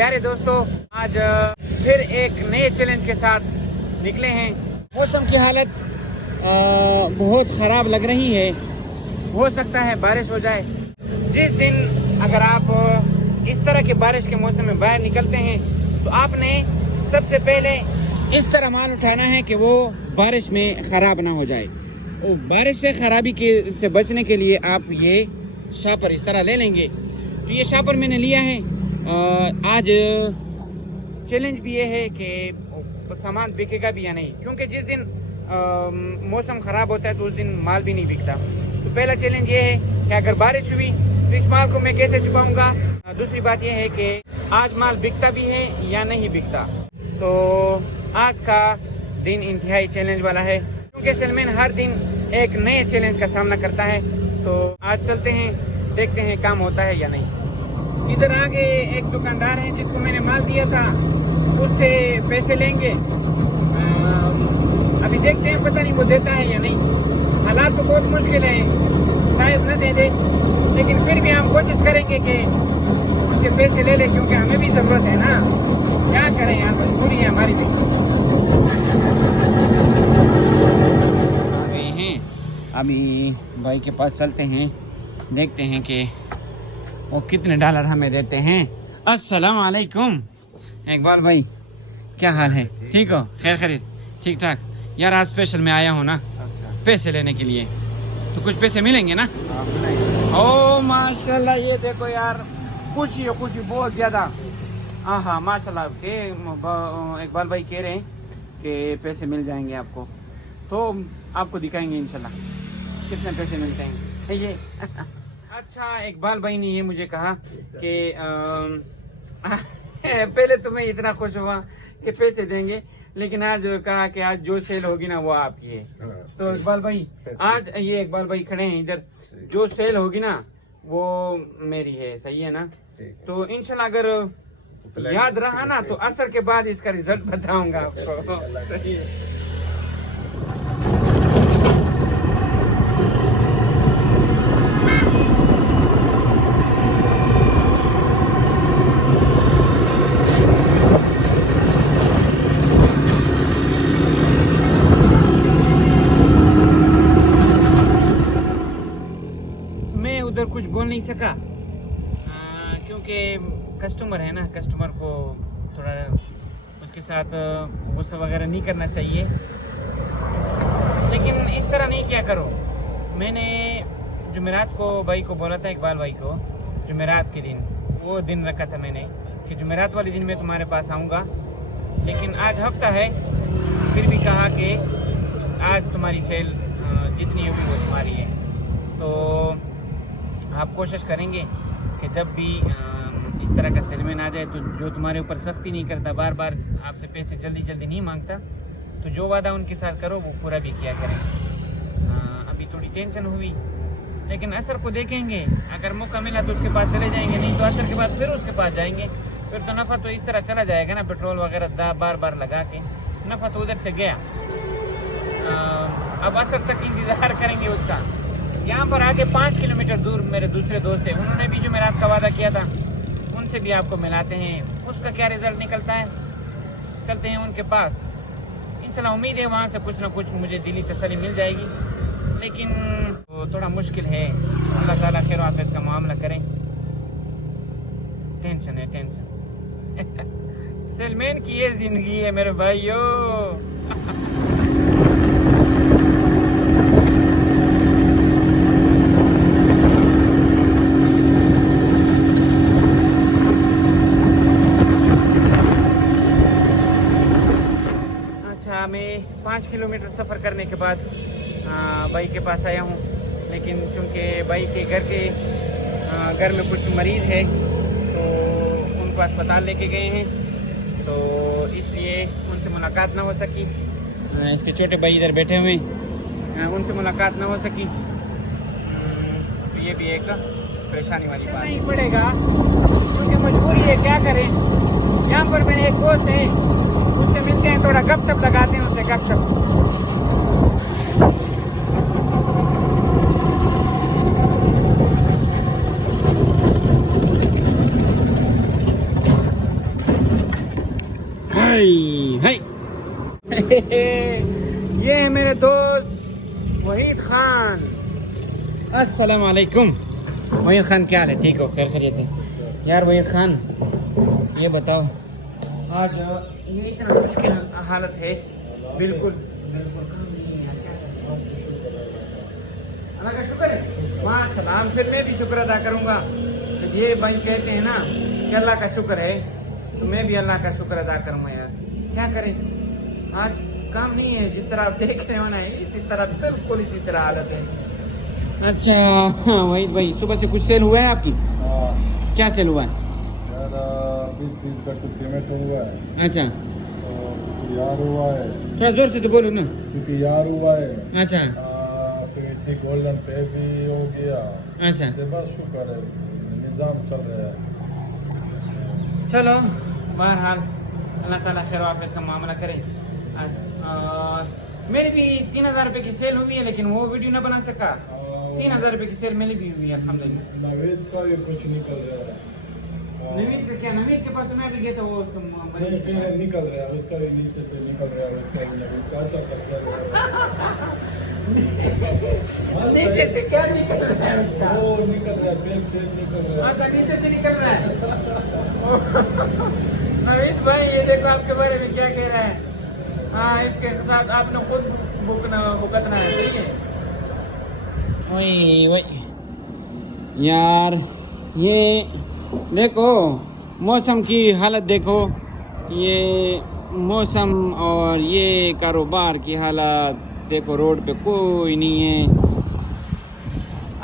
प्यारे दोस्तों, आज फिर एक नए चैलेंज के साथ निकले हैं। मौसम की हालत बहुत ख़राब लग रही है, हो सकता है बारिश हो जाए। जिस दिन अगर आप इस तरह के बारिश के मौसम में बाहर निकलते हैं तो आपने सबसे पहले इस तरह माल उठाना है कि वो बारिश में ख़राब ना हो जाए। तो बारिश से ख़राबी से बचने के लिए आप ये शापर इस तरह ले लेंगे। तो ये शापर मैंने लिया है। आज चैलेंज भी ये है कि सामान बिकेगा भी या नहीं, क्योंकि जिस दिन मौसम ख़राब होता है तो उस दिन माल भी नहीं बिकता। तो पहला चैलेंज ये है कि अगर बारिश हुई तो इस माल को मैं कैसे छुपाऊंगा। दूसरी बात यह है कि आज माल बिकता भी है या नहीं बिकता। तो आज का दिन इंतहाई चैलेंज वाला है, क्योंकि सलमान हर दिन एक नए चैलेंज का सामना करता है। तो आज चलते हैं, देखते हैं काम होता है या नहीं। इधर आगे एक दुकानदार है जिसको मैंने माल दिया था, उससे पैसे लेंगे। अभी देखते हैं, पता नहीं वो देता है या नहीं। हालात तो बहुत मुश्किल है, शायद न दे दे, लेकिन फिर भी हम कोशिश करेंगे कि उससे पैसे ले लें, क्योंकि हमें भी ज़रूरत है ना। क्या करें यार, मजबूरी है हमारी भी। आ गए हैं, अभी भाई के पास चलते हैं, देखते हैं कि वो कितने डॉलर हमें देते हैं। अस्सलाम वालेकुम इकबाल भाई, क्या हाल है? ठीक हो? खैर खैरियत? ठीक ठाक यार। आज स्पेशल में आया हूँ ना पैसे लेने के लिए, तो कुछ पैसे मिलेंगे ना? ओ माशाल्लाह, ये देखो यार, खुशी हो, खुशी बहुत ज़्यादा। हाँ हाँ माशाल्लाह के इकबाल भाई कह रहे हैं कि पैसे मिल जाएंगे आपको, तो आपको दिखाएंगे इंशाल्लाह कितने पैसे मिलते हैं ये। अच्छा, इकबाल भाई ने ये मुझे कहा कि पहले तो मैं इतना खुश हुआ कि पैसे देंगे, लेकिन आज कहा कि आज जो सेल होगी ना वो आपकी है। तो इकबाल भाई, आज ये इकबाल भाई खड़े हैं इधर, जो सेल होगी ना वो मेरी है, सही है ना? तो इंशाल्लाह अगर याद रहा ना तो असर के बाद इसका रिजल्ट बताऊंगा आपको। सही है। उधर कुछ बोल नहीं सका, क्योंकि कस्टमर है ना, कस्टमर को थोड़ा उसके साथ गुस्सा वगैरह नहीं करना चाहिए, लेकिन इस तरह नहीं किया करो। मैंने जुमेरात को भाई को बोला था, इकबाल भाई को, जुमेरात के दिन वो दिन रखा था मैंने कि जुमेरात वाले दिन मैं तुम्हारे पास आऊँगा, लेकिन आज हफ्ता है, फिर भी कहा कि आज तुम्हारी सेल जितनी होगी वो तुम्हारी है। तो आप कोशिश करेंगे कि जब भी इस तरह का सेलमैन आ जाए तो जो तुम्हारे ऊपर सख्ती नहीं करता, बार बार आपसे पैसे जल्दी जल्दी नहीं मांगता, तो जो वादा उनके साथ करो वो पूरा भी किया करें। अभी थोड़ी टेंशन हुई, लेकिन असर को देखेंगे, अगर मौका मिला तो उसके पास चले जाएंगे, नहीं तो असर के बाद फिर उसके पास जाएंगे। फिर तो नफ़ा तो इस तरह चला जाएगा ना, पेट्रोल वगैरह बार बार लगा के नफ़ा तो उधर से गया। अब असर तक इंतज़ार करेंगे उसका। यहाँ पर आगे 5 किलोमीटर दूर मेरे दूसरे दोस्त हैं, उन्होंने भी जो मेरा का वादा किया था, उनसे भी आपको मिलाते हैं, उसका क्या रिजल्ट निकलता है। चलते हैं उनके पास, इंशाल्लाह उम्मीद है वहाँ से कुछ ना कुछ मुझे दिली तसल्ली मिल जाएगी, लेकिन वो थोड़ा मुश्किल है। अल्लाह ताला खैर आफियत का मामला करें। टेंशन है, टेंशन। सलमान की ये जिंदगी है मेरे भाइयों। मैं 5 किलोमीटर सफ़र करने के बाद भाई के पास आया हूँ, लेकिन चूँकि भाई के घर में कुछ मरीज़ है तो उनको अस्पताल लेके गए हैं, तो इसलिए उनसे मुलाकात ना हो सकी। इसके छोटे भाई इधर बैठे हुए हैं, उनसे मुलाकात ना हो सकी, तो ये भी एक परेशानी वाली बात नहीं पड़ेगा, क्योंकि मजबूरी है, क्या करें। यहाँ पर मेरे एक दोस्त है, उससे मिलते हैं, थोड़ा गपशप लगाते हैं उससे, गपशप। हाय ये है मेरे दोस्त वहीद खान। अस्सलाम वालेकुम। वहीद खान क्या हाल है? ठीक हो? खैर खैरियत है यार। वहीद खान ये बताओ, आज ये इतना मुश्किल हालत है, बिल्कुल अल्लाह का शुक्र है। माशाल्लाह, फिर मैं भी शुक्र अदा करूँगा। तो ये भाई कहते हैं ना कि अल्लाह का शुक्र है, तो मैं भी अल्लाह का शुक्र अदा करूँगा यार। क्या करें, आज काम नहीं है, जिस तरह आप देख रहे हो ना, इसी तरह बिल्कुल इसी तरह हालत है। अच्छा वहीद भाई, सुबह से कुछ सेल हुआ है आपकी? क्या सेल हुआ है? 20-30 का सीमेंट हुआ है। अच्छा, यार हुआ है। थोड़ा जोर से तो बोलो ना। यार हुआ है। अच्छा, फिर इसी गोल्डन पे भी हो गया। अच्छा, तो बस शुक्र है, निज़ाम चल रहा है। चलो बहरहाल अल्लाह ताला खैर आफियत का मामला करे। मेरी भी 3000 रुपये की सेल हुई है, लेकिन वो वीडियो ना बना सका। 3000 रुपये की सेल मेरी भी हुई है अल्हम्दुलिल्लाह। नवीद का भी कुछ निकल रहा है। नवीद का क्या? नवीद के पास तो मैं भी गया था, वो निकल रहा है, उसका भी नीचे से निकल रहा है, उसका भी नवीद का अच्छा नीचे से क्या निकल रहा है उसका? वो निकल रहा है, पेट से निकल रहा है। अच्छा, नीचे से निकल रहा है। नवीद भाई ये देखो आपके बारे में क्या कह रहा है। हाँ, इसके साथ आपने खुद भुगतना है, सही है। वही यार, ये देखो मौसम की हालत देखो, ये मौसम और ये कारोबार की हालत देखो। रोड पे कोई नहीं है।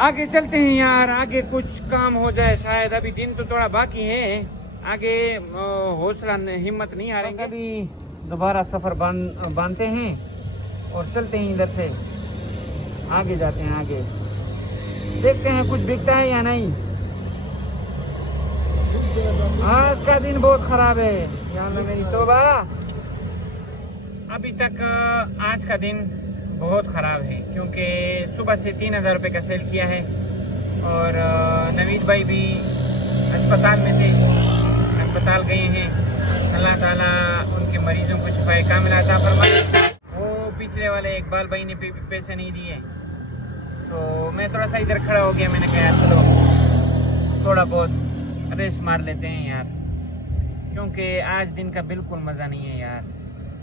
आगे चलते हैं यार, आगे कुछ काम हो जाए शायद। अभी दिन तो थोड़ा बाकी है, आगे हौसला हिम्मत नहीं हारेंगे। अभी दोबारा सफ़र बांधते हैं और चलते हैं इधर से, आगे जाते हैं। आगे देखते हैं कुछ बिकता है या नहीं। आज का दिन बहुत खराब है यार, मेरी तौबा। अभी तक आज का दिन बहुत ख़राब है, क्योंकि सुबह से 3000 रुपये का सेल किया है और नवीद भाई भी अस्पताल में थे, अस्पताल गए हैं। अल्लाह ताला उनके मरीजों को शिफाए कामिल अता फरमाए। वो पिछले वाले इकबाल भाई ने पैसे नहीं दिए, तो मैं थोड़ा सा इधर खड़ा हो गया। मैंने कहा चलो थोड़ा बहुत रेस्ट मार लेते हैं यार, क्योंकि आज दिन का बिल्कुल मज़ा नहीं है यार।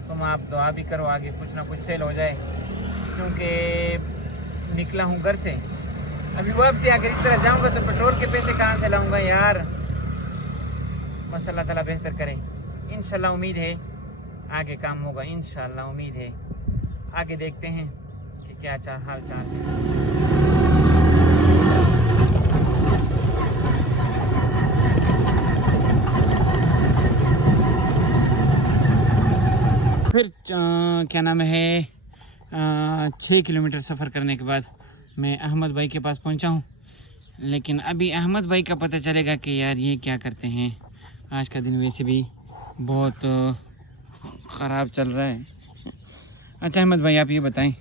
तुम आप दुआ भी करो आगे कुछ ना कुछ सेल हो जाए, क्योंकि निकला हूँ घर से। अभी वापसी अगर इस तरह जाऊँगा तो पेट्रोल के पैसे कहाँ से लाऊंगा यार। बस अल्लाह ताला बेहतर करे, इंशाल्लाह। उम्मीद है आगे काम होगा, इंशाल्लाह उम्मीद है। आगे देखते हैं कि क्या हाल चाल है। फिर क्या नाम है, 6 किलोमीटर सफ़र करने के बाद मैं अहमद भाई के पास पहुंचा हूं। लेकिन अभी अहमद भाई का पता चलेगा कि यार ये क्या करते हैं। आज का दिन वैसे भी बहुत ख़राब चल रहा है। अच्छा अहमद भाई, आप ये बताएं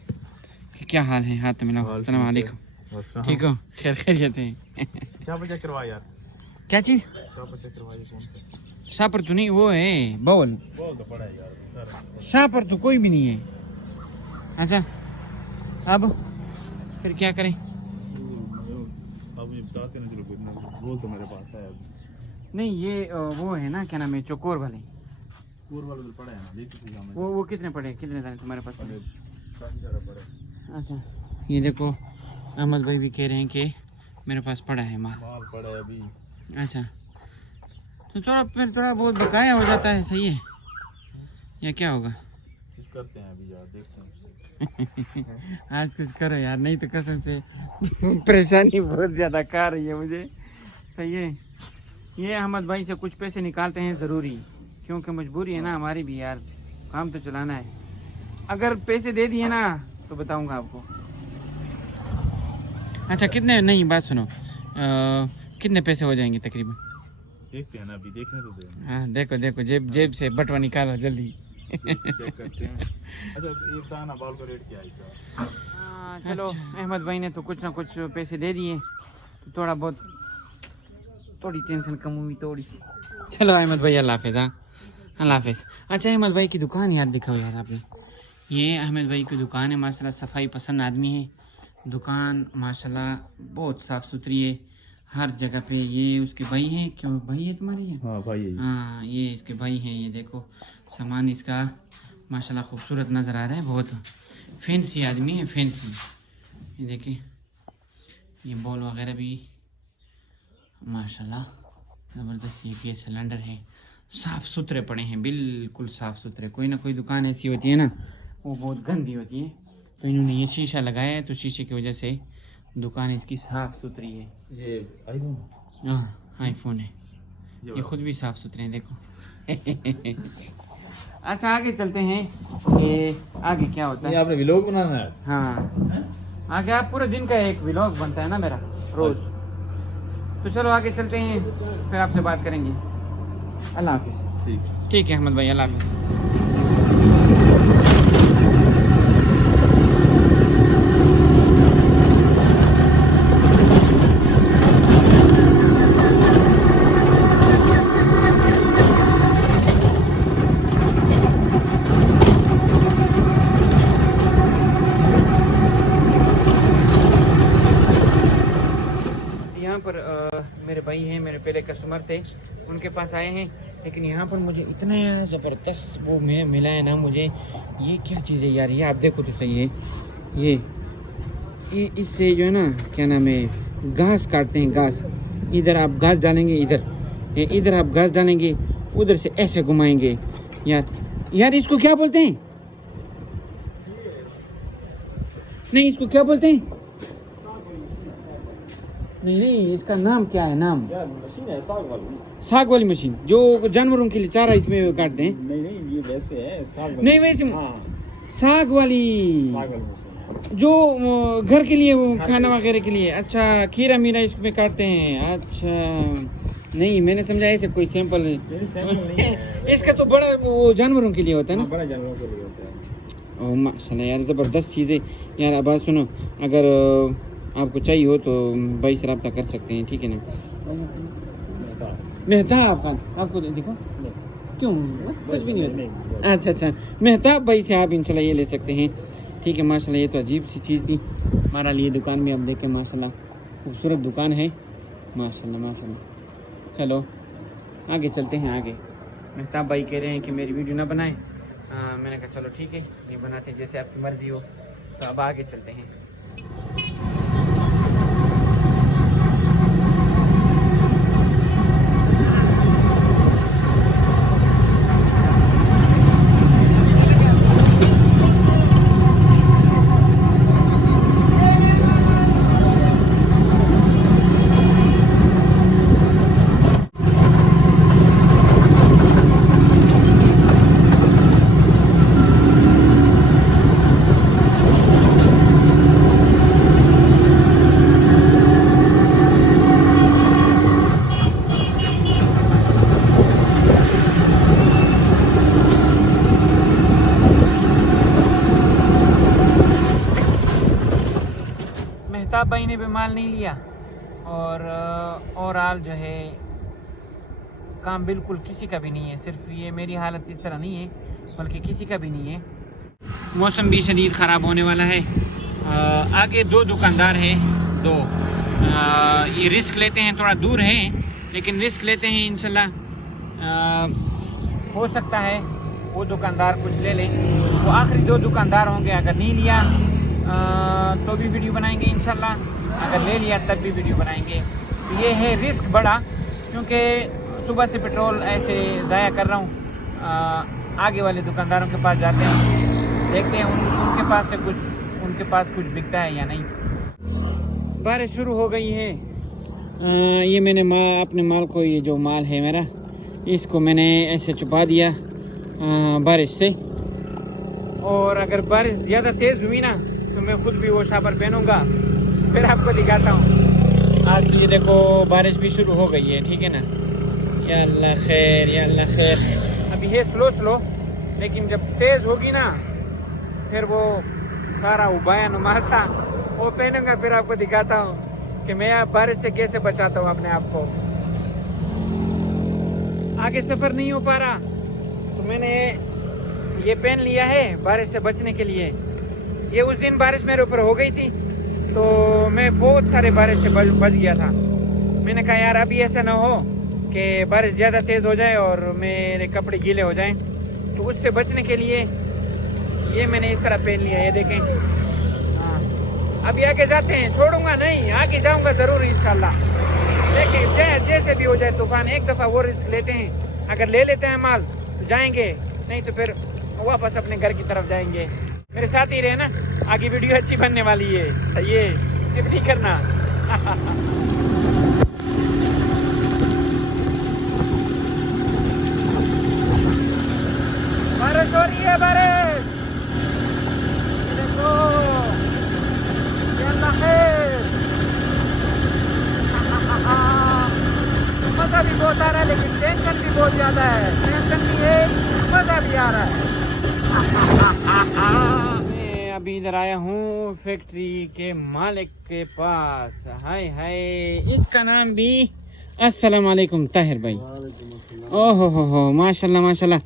कि क्या हाल है? हाथ मिलाओ। अस्सलाम वालेकुम। ठीक हो? खैर खैरियत है? क्या बचा करवा यार? क्या चीज़? शापर तो नहीं, वो है बाउल। तो पड़ा है यार, शापर तो कोई भी नहीं है। अच्छा, अब फिर क्या करें? अब ये बताते ना, चलो बोल तो मेरे पास है अभी। नहीं, ये वो है ना, क्या नाम है, चौकोर वाले। पूर्व वाला तो पड़ा है ना, देखिए वो कितने पड़े, कितने दाने तुम्हारे पास पड़े? पड़े। अच्छा, ये देखो अहमद भाई भी कह रहे हैं कि मेरे पास पड़ा है माल पड़ा है अभी। अच्छा, तो थोड़ा बहुत बकाया हो जाता है, सही है या क्या होगा? कुछ करते हैं अभी यार, देखते हैं। आज कुछ करो यार, नहीं तो कसम से परेशानी बहुत ज़्यादा खा रही है मुझे। सही है, ये अहमद भाई से कुछ पैसे निकालते हैं ज़रूरी, क्योंकि मजबूरी है ना हमारी भी यार, काम तो चलाना है। अगर पैसे दे दिए ना तो बताऊंगा आपको। अच्छा, कितने? नहीं, बात सुनो, कितने पैसे हो जाएंगे तकरीबन? देखते हैं ना, अभी देखने तो दे। हाँ देखो, जेब से बटवा निकालो जल्दी। चेक करते हैं। अच्छा, एक दाना बाल का रेट क्या है? चलो, अहमद भाई ने तो कुछ ना कुछ पैसे दे दिए, तो थोड़ा बहुत थोड़ी टेंशन कम हुई, थोड़ी सी। चलो अहमद भाई, अल्लाह हाफिज़। अल्लाह हाफिज़। अच्छा अहमद भाई की दुकान यार दिखाओ यार आपने। ये अहमद भाई की दुकान है माशाल्लाह, सफाई पसंद आदमी है। दुकान माशाल्लाह बहुत साफ़ सुथरी है हर जगह पे। ये उसके भाई हैं, क्यों भाई है तुम्हारे ये? हाँ भाई है। हाँ ये इसके भाई हैं। ये देखो सामान इसका माशाल्लाह खूबसूरत नज़र आ रहा है, बहुत फैंसी आदमी है, फैंसी। ये देखिए ये बॉल वगैरह भी माशाल्लाह ज़बरदस्त। ये गैस सिलेंडर है, साफ़ सुथरे पड़े हैं, बिल्कुल साफ़ सुथरे। कोई ना कोई दुकान ऐसी होती है ना वो बहुत गंदी होती है, तो इन्होंने ये शीशा लगाया है, तो शीशे की वजह से दुकान इसकी साफ़ सुथरी है। ये आईफोन, हाँ आईफोन है। ये खुद भी साफ़ सुथरे हैं देखो। अच्छा आगे चलते हैं कि आगे क्या होता ये है। आपने व्लॉग बनाना है? हाँ आगे आप पूरे दिन का एक व्लॉग बनता है ना मेरा रोज़। तो चलो आगे चलते हैं, फिर आपसे बात करेंगे। अल्लाह हाफिज़। ठीक है अहमद भाई, अल्लाह हाफिज़। यहाँ पर मेरे भाई हैं, मेरे पहले कस्टमर थे, उनके पास आए हैं। लेकिन यहाँ पर मुझे इतना ज़बरदस्त वो मिला है ना मुझे। ये क्या चीज़ है यार, ये आप देखो तो सही है। ये इससे जो है ना क्या नाम है, घास काटते हैं, घास। इधर आप घास डालेंगे, इधर आप घास डालेंगे, उधर से ऐसे घुमाएंगे। यार इसको क्या बोलते हैं? नहीं इसको क्या बोलते हैं? नहीं इसका नाम क्या है? नाम यार मशीन है साग वाली मशीन, जो जानवरों के लिए चारा इसमें काटते हैं। नहीं ये वैसे है साग नहीं वैसे साग वाली मशीन। जो घर के लिए, वो खाना वगैरह के लिए। अच्छा खीरा मीरा इसमें काटते हैं। अच्छा नहीं मैंने समझा ऐसे कोई सैंपल नहीं। इसका तो बड़ा वो जानवरों के लिए होता है ना? बड़ा जानवरों के लिए होता है। ओह माशाल्लाह यार ज़बरदस्त चीज़ है यार। अब बात सुनो, अगर आपको चाहिए हो तो भाई से रब्ता कर सकते हैं, ठीक है ना? मेहताब खान आपको दिखो क्यों, बस कुछ भी नहीं होता। अच्छा मेहताब भाई से आप इंशाल्लाह ये ले सकते हैं, ठीक है। माशाल्लाह ये तो अजीब सी चीज़ थी हमारे लिए। दुकान में आप देखें माशाल्लाह खूबसूरत दुकान है माशाल्लाह। चलो आगे चलते हैं। आगे मेहताब भाई कह रहे हैं कि मेरी वीडियो ना बनाएं। मैंने कहा चलो ठीक है, ये बनाते हैं, जैसे आपकी मर्ज़ी हो। तो अब आगे चलते हैं। मेहताब भाई ने भी माल नहीं लिया, और आल जो है काम बिल्कुल किसी का भी नहीं है। सिर्फ ये मेरी हालत इस तरह नहीं है, बल्कि किसी का भी नहीं है। मौसम भी शदीद ख़राब होने वाला है। आगे दो दुकानदार हैं, दो। ये रिस्क लेते हैं, थोड़ा दूर हैं लेकिन रिस्क लेते हैं। इंशाल्लाह हो सकता है वो दुकानदार कुछ ले लें। वो आखिरी दो दुकानदार होंगे, अगर नहीं लिया तो भी वीडियो बनाएंगे इंशाल्लाह, अगर ले लिया तब भी वीडियो बनाएंगे। ये है रिस्क बड़ा, क्योंकि सुबह से पेट्रोल ऐसे ज़ाया कर रहा हूँ। आगे वाले दुकानदारों के पास जाते हैं, देखते हैं उनके पास कुछ बिकता है या नहीं। बारिश शुरू हो गई है। ये मैंने अपने माल को, ये जो माल है मेरा, इसको मैंने ऐसे छुपा दिया बारिश से। और अगर बारिश ज़्यादा तेज़ हुई ना तो मैं खुद भी वो शापर पहनूंगा, फिर आपको दिखाता हूँ। आज ये देखो बारिश भी शुरू हो गई है, ठीक है ना? या अल्लाह खैर, या अल्लाह खैर। अभी है स्लो, लेकिन जब तेज़ होगी ना फिर वो सारा उबाया नुमासा वो पहनूंगा, फिर आपको दिखाता हूँ कि मैं बारिश से कैसे बचाता हूँ अपने आप को। आगे सफ़र नहीं हो पा रहा तो मैंने ये पेन लिया है बारिश से बचने के लिए। ये उस दिन बारिश मेरे ऊपर हो गई थी तो मैं बहुत सारे बारिश से बच गया था। मैंने कहा यार अभी ऐसा ना हो कि बारिश ज़्यादा तेज़ हो जाए और मेरे कपड़े गीले हो जाएं, तो उससे बचने के लिए ये मैंने इस तरह पेन लिया। ये देखें। हाँ, अभी आगे जाते हैं, छोड़ूंगा नहीं, आगे जाऊंगा ज़रूर इंशाल्लाह। देखिए जैसे भी हो जाए तूफान, एक दफ़ा वो रिस्क लेते हैं। अगर ले लेते हैं माल तो जाएंगे, नहीं तो फिर वापस अपने घर की तरफ जाएंगे। मेरे साथ ही रहे ना, आगे वीडियो अच्छी बनने वाली है। सही है, स्किप नहीं करना। बारिश हो रही है, बारिश। देखो, मजा भी बहुत आ रहा है लेकिन टेंशन भी बहुत ज्यादा है। टेंशन भी है, मजा भी आ रहा है। मैं अभी इधर आया हूँ फैक्ट्री के मालिक के पास। हाय हाय, इसका नाम भी अस्सलाम वालेकुम ताहिर भाई। ओहो हो माशाल्लाह माशाल्लाह।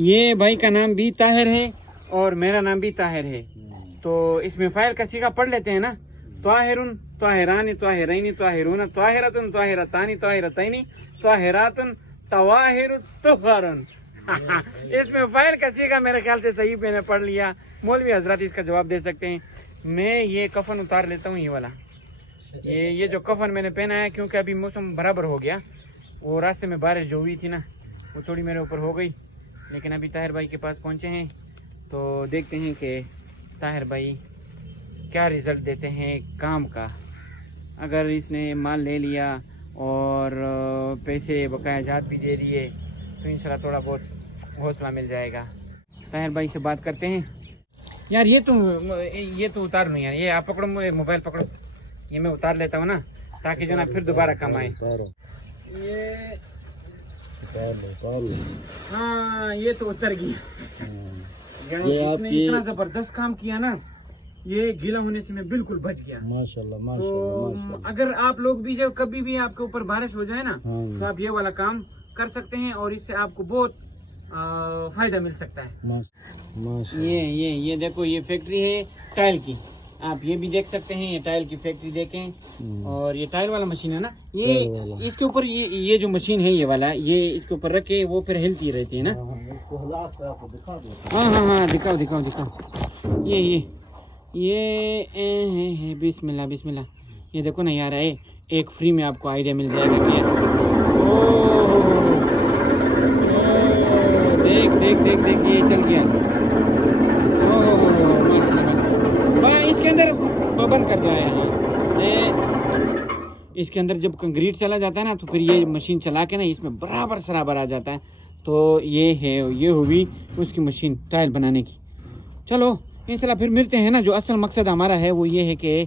ये भाई का नाम भी ताहिर है और मेरा नाम भी ताहिर है। तो इसमें फाइल का सीखा पढ़ लेते हैं ना। ताहिरुन, ताहिरानी, ताहिरैनी, ताहिरून, ताहिरतुन, ताहिरतानी, ताहिरतैनी, ताहिरातुन, तवाहिरु, तुहरुन। इसमें फाइल का सीखा मेरे ख्याल से सही मैंने पढ़ लिया। मौलवी हजरत इसका जवाब दे सकते हैं। मैं ये कफन उतार लेता हूँ, ये वाला। ये जो कफन मैंने पहना है, क्योंकि अभी मौसम बराबर हो गया। वो रास्ते में बारिश जो हुई थी ना, वो थोड़ी मेरे ऊपर हो गई। लेकिन अभी ताहिर भाई के पास पहुँचे हैं तो देखते हैं कि ताहिर भाई क्या रिज़ल्ट देते हैं काम का। अगर इसने माल ले लिया और पैसे बकाया जात भी दे दिए तो इंशाल्लाह थोड़ा बहुत हौसला मिल जाएगा। ताहिर भाई से बात करते हैं। यार ये तो उतार लूँ यार। ये आप पकड़ो, मोबाइल पकड़ो, ये मैं उतार लेता हूँ ना, ताकि जो ना फिर दोबारा काम आए। ये हाँ, ये तो उतर गई। इतना जबरदस्त काम किया ना, ये गीला होने से मैं बिल्कुल बच गया। माशाल्लाह माशाल्लाह माशाल्लाह। अगर आप लोग भी जब कभी भी आपके ऊपर बारिश हो जाए ना, तो आप ये वाला काम कर सकते हैं और इससे आपको बहुत फायदा मिल सकता है। ये देखो, ये फैक्ट्री है टाइल की। आप ये भी देख सकते हैं, ये टाइल की फैक्ट्री देखें। और ये टाइल वाला मशीन है ना, ये इसके ऊपर ये जो मशीन है, ये वाला, ये इसके ऊपर रखे वो फिर हिलती रहती है ना। हाँ, दिखाओ दिखाओ दिखाओ। ये बिस्मिल्लाह बिस्मिल्लाह। ये देखो ना यार, एक फ्री में आपको आइडिया मिल जाएगा कि देख ये चल गया। इसके अंदर बंद कर दिया है। इसके अंदर जब कंक्रीट चला जाता है ना, तो फिर ये मशीन चला के ना इसमें बराबर सराबर आ जाता है। तो ये हुई उसकी मशीन टाइल बनाने की। चलो इंशाल्लाह फिर मिलते हैं ना। जो असल मकसद हमारा है वो ये है कि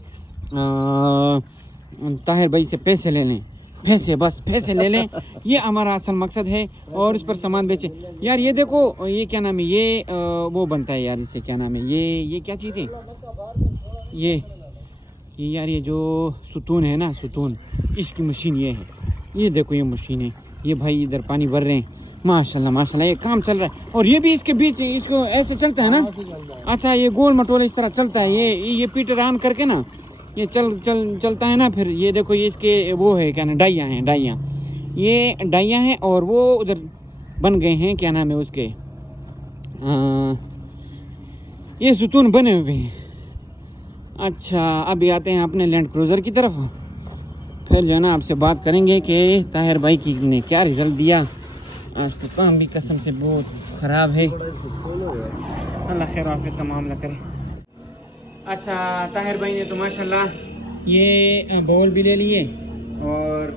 ताहिर भाई से पैसे ले लें, पैसे ले लें। ये हमारा असल मकसद है और इस पर सामान बेचे। यार ये देखो, ये क्या नाम है, ये वो बनता है यार, इससे क्या नाम है, ये क्या चीज़ है, ये यार, ये जो सुतून है ना, सुतून, इसकी मशीन ये है। ये देखो, ये मशीन है। ये भाई इधर पानी भर रहे हैं। माशाल्लाह माशाल्लाह, ये काम चल रहा है। और ये भी इसके बीच इसको ऐसे चलता है ना। अच्छा, ये गोल मटोल इस तरह चलता है। ये पीटर ऑन करके ना ये चलता है ना। फिर ये देखो, ये इसके वो है क्या ना, डाइयाँ हैं, ये डाइयाँ हैं। और वो उधर बन गए हैं, क्या नाम है उसके, ये सुतून बने हुए हैं। अच्छा, अभी आते हैं अपने लैंड क्रूज़र की तरफ। फिर जो है ना आपसे बात करेंगे कि ताहिर भाई की ने क्या रिज़ल्ट दिया। आज तो काम भी कसम से बहुत ख़राब है। अल्लाह खैर आफियत का मामला करे। अच्छा, ताहिर भाई ने तो माशाल्लाह ये बॉल भी ले लिए और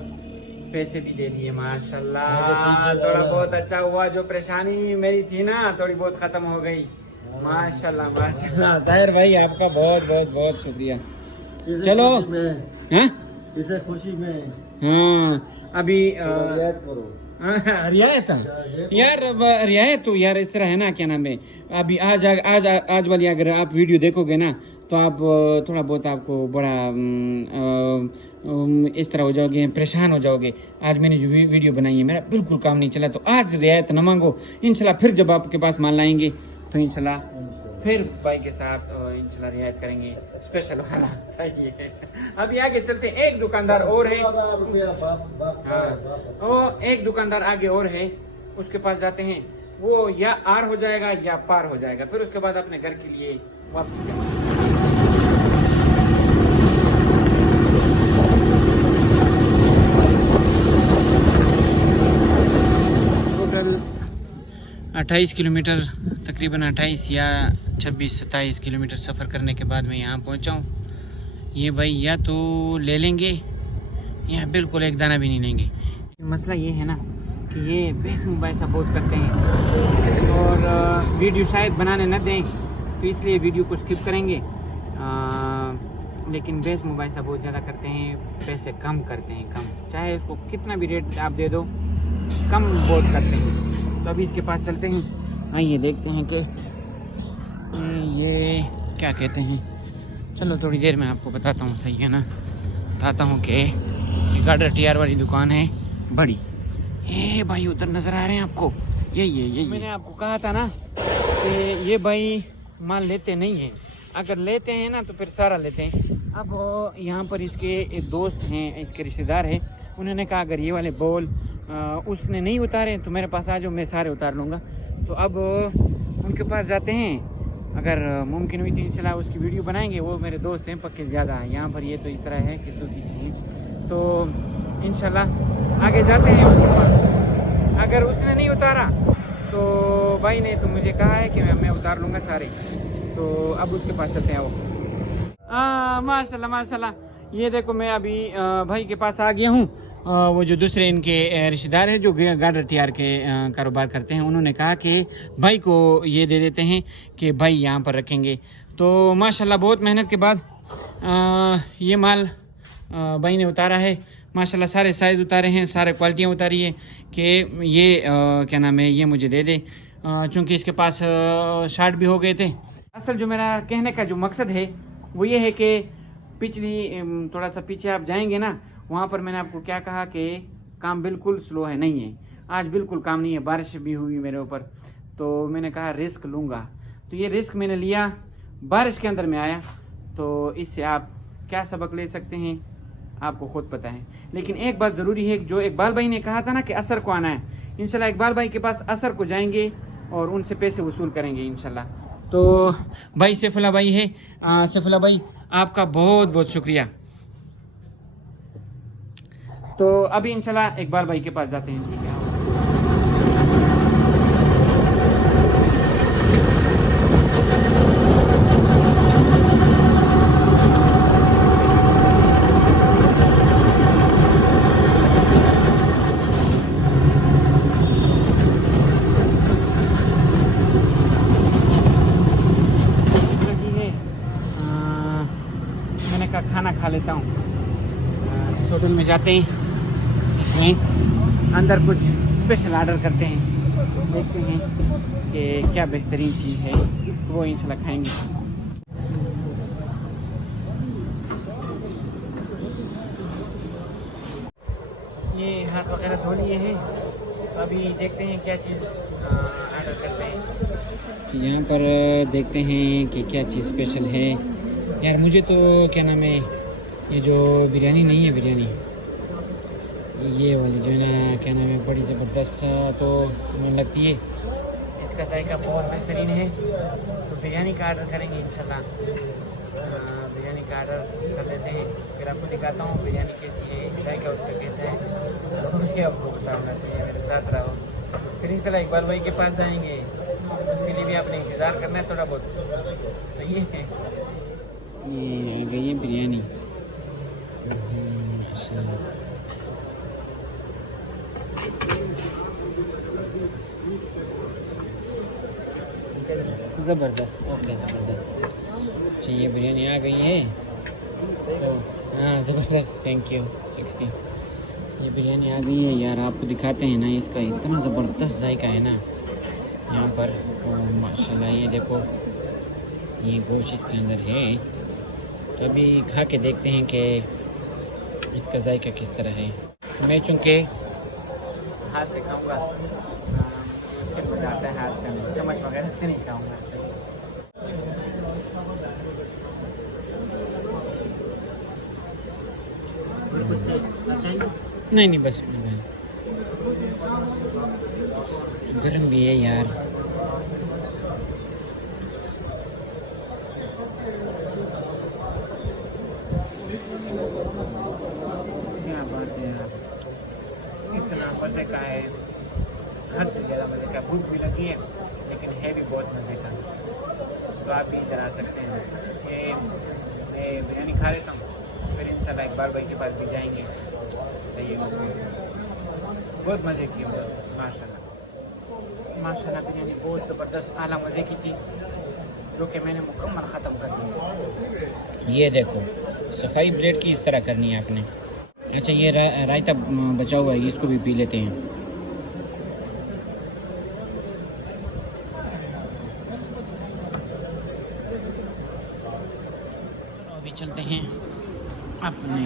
पैसे भी दे दिए माशाल्लाह। थोड़ा बहुत अच्छा हुआ, जो परेशानी मेरी थी ना थोड़ी बहुत ख़त्म हो गई। माशाल्लाह माशाल्लाह। ताहिर भाई आपका बहुत बहुत बहुत शुक्रिया। चलो हैं, इसे खुशी में हाँ अभी रियायत यार, रियायत तो यार इस तरह है ना, क्या नाम है, अभी आज वाली अगर आप वीडियो देखोगे ना तो आप थोड़ा बहुत आपको बड़ा इस तरह हो जाओगे, परेशान हो जाओगे। आज मैंने जो वीडियो बनाई है मेरा बिल्कुल काम नहीं चला, तो आज रियायत न मांगो। इंशाल्लाह फिर जब आपके पास माल लाएंगे तो इंशाल्लाह फिर भाई के साथ इंशाल्लाह रियायत करेंगे, स्पेशल वाला। सही है। अभी आगे चलते हैं, एक दुकानदार और है। हाँ, वो एक दुकानदार आगे और है, उसके पास जाते हैं। वो या आर हो जाएगा या पार हो जाएगा, फिर उसके बाद अपने घर के लिए वापस जाएंगे। टोटल 28 किलोमीटर, तकरीबन 28 या 26-27 किलोमीटर सफ़र करने के बाद मैं यहाँ पहुँचा हूँ। ये भाई या तो ले लेंगे या बिल्कुल एक दाना भी नहीं लेंगे। मसला ये है ना कि ये बेस मोबाइल सपोर्ट करते हैं और वीडियो शायद बनाने न दें, तो इसलिए वीडियो को स्किप करेंगे। लेकिन बेस मोबाइल सपोर्ट ज़्यादा करते हैं, पैसे कम करते हैं, कम, चाहे उसको कितना भी रेट आप दे दो, कम बहुत करते हैं। तो अभी इसके पास चलते हैं, आइए देखते हैं कि ये क्या कहते हैं। चलो थोड़ी देर में आपको बताता हूँ, सही है ना। बताता हूँ कि ये गार्डर टीआर वाली दुकान है बड़ी। ये भाई उधर नज़र आ रहे हैं आपको, यही मैंने आपको कहा था ना कि ये भाई माल लेते नहीं हैं। अगर लेते हैं ना तो फिर सारा लेते हैं। अब यहाँ पर इसके एक दोस्त हैं, इसके रिश्तेदार हैं, उन्होंने कहा अगर ये वाले बॉल उसने नहीं उतारे तो मेरे पास आ जाओ, मैं सारे उतार लूँगा। तो अब उनके पास जाते हैं, अगर मुमकिन हुई तो इंशाल्लाह उसकी वीडियो बनाएंगे। वो मेरे दोस्त हैं पक्के ज़्यादा हैं यहाँ पर। ये तो इस तरह है कि तो इंशाल्लाह आगे जाते हैं उसके पास। अगर उसने नहीं उतारा तो भाई ने तो मुझे कहा है कि मैं उतार लूँगा सारे। तो अब उसके पास चलते हैं। वो माशाल्लाह माशाल्लाह, ये देखो मैं अभी भाई के पास आ गया हूँ। वो जो दूसरे इनके रिश्तेदार हैं जो गार्डर तैयार के कारोबार करते हैं, उन्होंने कहा कि भाई को ये दे देते हैं कि भाई यहाँ पर रखेंगे। तो माशाल्लाह बहुत मेहनत के बाद ये माल भाई ने उतारा है। माशाल्लाह सारे साइज़ उतारे हैं, सारे क्वालिटियाँ उतारी है कि ये क्या नाम है, ये मुझे दे दे। चूँकि इसके पास शार्ट भी हो गए थे। असल जो मेरा कहने का जो मकसद है वो ये है कि पिछली थोड़ा सा पीछे आप जाएंगे ना, वहाँ पर मैंने आपको क्या कहा कि काम बिल्कुल स्लो है, नहीं है आज बिल्कुल काम नहीं है। बारिश भी हुई मेरे ऊपर, तो मैंने कहा रिस्क लूँगा। तो ये रिस्क मैंने लिया, बारिश के अंदर में आया। तो इससे आप क्या सबक ले सकते हैं आपको खुद पता है। लेकिन एक बात ज़रूरी है, जो इकबाल भाई ने कहा था ना कि असर को आना है, इंशाल्लाह इकबाल भाई के पास असर को जाएंगे और उनसे पैसे वसूल करेंगे इंशाल्लाह। तो भाई सैफुल्लाह भाई है, सैफुल्लाह भाई आपका बहुत बहुत शुक्रिया। तो अभी इंशाल्लाह इकबाल भाई के पास जाते हैं, ठीक है। मैंने कहा खाना खा लेता हूँ। होटल में जाते हैं, इसमें अंदर कुछ स्पेशल ऑर्डर करते हैं, देखते हैं कि क्या बेहतरीन चीज़ है, वो इंशाल्लाह खाएंगे। ये हाथ वगैरह धो लिए हैं, तो अभी देखते हैं क्या चीज़ ऑर्डर करते हैं। यहाँ पर देखते हैं कि क्या चीज़ स्पेशल है। यार मुझे तो क्या नाम है, ये जो बिरयानी नहीं है, बिरयानी ये वाली जो है ना, क्या नाम है, बड़ी ज़बरदस्त तो मुझे लगती है। इसका जायका बहुत बेहतरीन है। तो बिरयानी का ऑर्डर करेंगे इंशाल्लाह। बिरयानी का ऑर्डर कर देते हैं, फिर आपको दिखाता हूँ बिरयानी कैसी है, जायका उसका कैसा है, तो ये आपको पता होना चाहिए। मेरे साथ रहो, फिर इंशाल्लाह इकबाल भाई के पास जाएंगे। उसके लिए भी आपने इंतज़ार करना है थोड़ा बहुत, सही है। ये गई है बिरयानी। ज़बरदस्त, ओके ज़बरदस्त। अच्छा ये बिरयानी आ गई है, तो हाँ ज़बरदस्त, थैंक यू, शुक्रिया। ये बिरयानी आ गई है यार, आपको दिखाते हैं ना, इसका इतना ज़बरदस्त जायका है ना यहाँ पर। माशाल्लाह ये देखो, ये गोश्त इसके अंदर है तो अभी खा के देखते हैं कि इसका जायका किस तरह है। मैं चूँकि हाथ से खाऊंगा, इससे मजा आता है हाथ में, चम्मच वगैरह से नहीं खाऊंगा। नहीं नहीं बस गर्म भी है यार। क्या बात है यार, इतना मजे का है, हद से ज़्यादा मजे का। भूख भी लगी है लेकिन है भी बहुत मजे का। तो आप भी इधर आ सकते हैं। ये मैं बिरयानी खा लेता हूँ, फिर इंशाल्लाह इकबाल भाई के पास भी जाएंगे। सही बहुत मज़े की माशाल्लाह माशाल्लाह। बिरयानी बहुत ज़बरदस्त आला मज़े की थी, जो कि मैंने मुकम्मल ख़त्म कर दी। ये देखो सफाई ब्रेड की इस तरह करनी है आपने। अच्छा ये रायता बचा हुआ है, इसको भी पी लेते हैं। चलो अभी चलते हैं अपने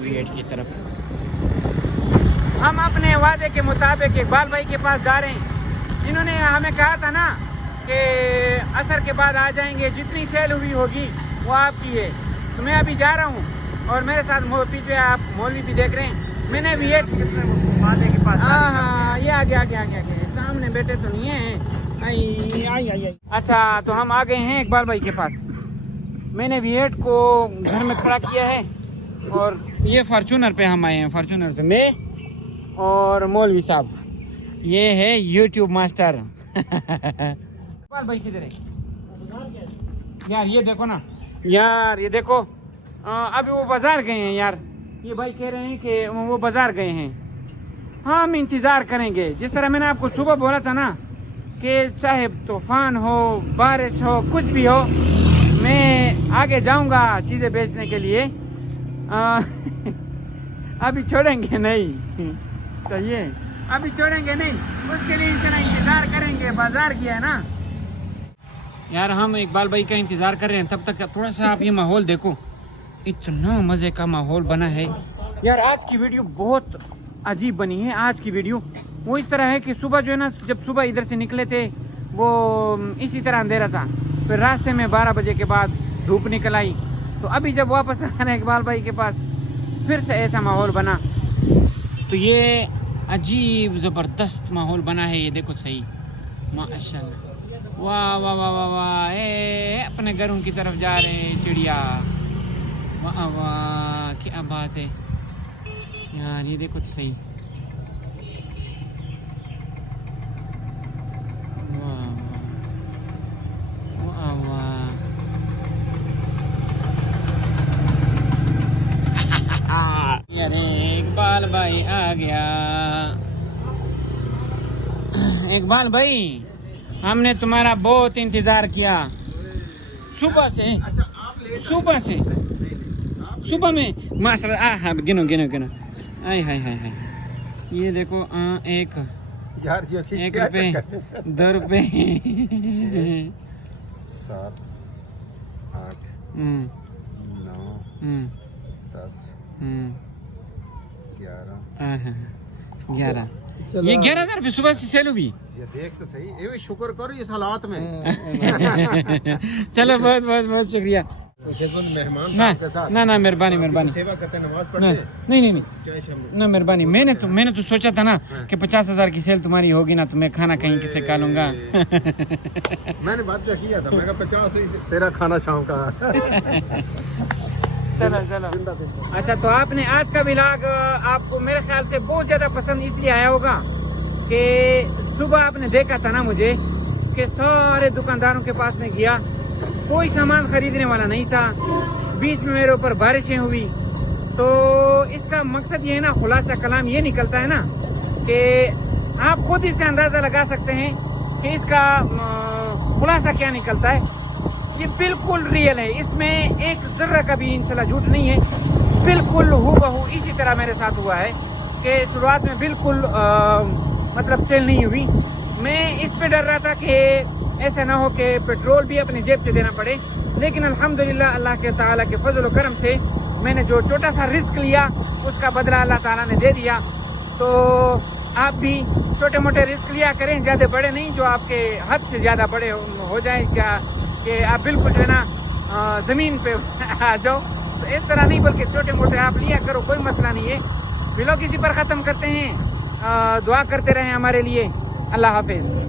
वेट की तरफ। हम अपने वादे के मुताबिक इकबाल भाई के पास जा रहे हैं। इन्होंने हमें कहा था ना कि असर के बाद आ जाएंगे, जितनी सेल हुई होगी वो आपकी है। तो मैं अभी जा रहा हूँ और मेरे साथ पीछे आप मौलवी भी देख रहे हैं। मैंने भी वादे के पास, हाँ ये आगे सामने बैठे तो नहीं है। आई। अच्छा तो हम आ गए हैं इकबाल भाई के पास। मैंने V8 को घर में खड़ा किया है और ये फॉर्चूनर पे हम आए हैं। फॉर्चूनर पे मैं और मौलवी साहब, ये है YouTube मास्टर। इकबाल भाई किधर है यार? ये देखो ना यार, ये देखो अभी वो बाजार गए हैं यार। ये भाई कह रहे हैं कि वो बाजार गए हैं। हाँ हम इंतज़ार करेंगे। जिस तरह मैंने आपको सुबह बोला था ना कि चाहे तूफान हो, बारिश हो, कुछ भी हो, मैं आगे जाऊंगा चीज़ें बेचने के लिए। अभी छोड़ेंगे नहीं। तो ये अभी छोड़ेंगे नहीं, उसके लिए इतना इंतज़ार करेंगे। बाजार किया है ना यार। हम इकबाल भाई का इंतज़ार कर रहे हैं, तब तक थोड़ा सा आप ये माहौल देखो, इतना मज़े का माहौल बना है यार। आज की वीडियो बहुत अजीब बनी है। आज की वीडियो वो इस तरह है कि सुबह जो है ना, जब सुबह इधर से निकले थे वो इसी तरह अंधेरा था, फिर रास्ते में 12 बजे के बाद धूप निकल आई। तो अभी जब वापस आ रहे हैं इकबाल भाई के पास, फिर से ऐसा माहौल बना। तो ये अजीब ज़बरदस्त माहौल बना है। ये देखो सही, माशाल्लाह, वाह वाह वाह वाह वाह। अपने घरों की तरफ जा रहे हैं चिड़िया। वाह वाह क्या बात है यार। ये देखो तो सही, वाह वाह वाह। अरे इकबाल भाई आ गया। इकबाल भाई हमने तुम्हारा बहुत इंतजार किया सुबह से। सुबह में माशाल्लाह। हाँ गिनो। आय हाय हाय हाय। ये देखो एक यार रुपये, 2 रुपये, 7, 8, 9, 10, 11। ये 11,000 रुपये सुबह से सेल हुई। ये देख तो सही, ये शुक्र करो इस हालात में। चलो बहुत शुक्रिया। मेहमान ना मेहरबानी सेवा करते, नमाज पढ़ते। नहीं ना मेहरबानी। मैंने तो सोचा था ना कि 50,000 की सेल तुम्हारी होगी ना, तो मैं खाना कहीं किसे खा लूंगा। मैंने बात किया था, मैं 50 तेरा खाना शाम का। चलो। अच्छा तो आपने आज का व्लॉग आपको मेरे ख्याल से बहुत ज़्यादा पसंद इसलिए आया होगा कि सुबह आपने देखा था ना मुझे कि सारे दुकानदारों के पास में गया, कोई सामान खरीदने वाला नहीं था। बीच में मेरे ऊपर बारिशें हुई। तो इसका मकसद ये है ना, खुलासा कलाम ये निकलता है ना कि आप खुद इससे अंदाज़ा लगा सकते हैं कि इसका खुलासा क्या निकलता है। ये बिल्कुल रियल है, इसमें एक ज़र्रा का भी इंशाल्लाह झूठ नहीं है। बिल्कुल हूबहू इसी तरह मेरे साथ हुआ है कि शुरुआत में बिल्कुल मतलब सेल नहीं हुई। मैं इस पे डर रहा था कि ऐसा ना हो कि पेट्रोल भी अपनी जेब से देना पड़े। लेकिन अल्हम्दुलिल्लाह अल्लाह के ताला के फजल व करम से मैंने जो छोटा सा रिस्क लिया उसका बदला अल्लाह ताला ने दे दिया। तो आप भी छोटे मोटे रिस्क लिया करें, ज़्यादा बड़े नहीं जो आपके हद से ज़्यादा बड़े हो जाए, क्या कि आप बिल्कुल जो है ना ज़मीन पे आ जाओ। तो इस तरह नहीं, बल्कि छोटे मोटे आप लिया करो, कोई मसला नहीं है। व्लॉग इसी पर ख़त्म करते हैं। दुआ करते रहें हमारे लिए। अल्लाह हाफिज़।